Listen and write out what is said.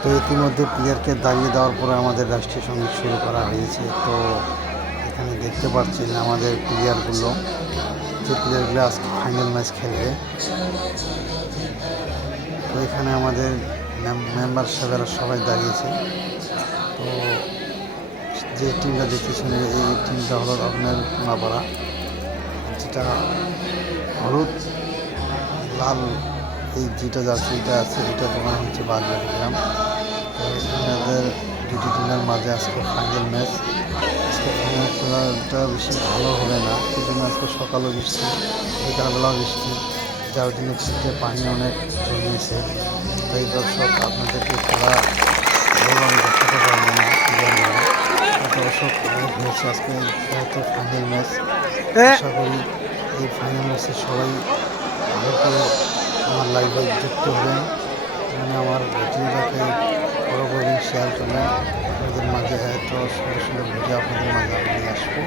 তো ইতিমধ্যে প্লেয়ারকে দাঁড়িয়ে দেওয়ার পরে আমাদের রাষ্ট্রীয় সঙ্গীত শুরু করা হয়েছে। তো এখানে দেখতে পাচ্ছেন আমাদের প্লেয়ারগুলো, যে প্লেয়ারগুলো আজকে ফাইনাল ম্যাচ খেলবে। তো এখানে আমাদের মেম্বার সাহেবেরা সবাই দাঁড়িয়েছে। তো যে টিমটা দেখতেছেন এই টিমটা হলো আপনার কোনাপাড়া, যেটা হলুদ লাল এই যেটা যাচ্ছে এটা আছে, এটা তোমার হচ্ছে বাগবাড়ি গ্রাম। তো এনাদের দুটি টিমের মাঝে আজকে ফাইনাল ম্যাচ। আজকে ফাইনাল খেলাটা বেশি ভালো হবে না, সেই জন্য আজকে সকালও বৃষ্টি, বিকালবেলাও বৃষ্টি, যার জন্য শীতে পানি অনেক জমিয়েছে। তাই দর্শক আপনাদেরকে খেলা ভালোভাবে দেখাতে পারবো না। দর্শক অনেক হয়েছে আজকে যেহেতু ফাইনাল ম্যাচ। আশা করি এই ফাইনাল ম্যাচে সবাই ভালো করে আমার লাইভে যুক্ত হবেন, মানে আমার ভিডিওটাকে ফলো করবেন, শেয়ার করবেন। আপনাদের মাঝে এত সুন্দর সুন্দর ভিডিও আপনাদের মাঝে আমি নিয়ে আসবো।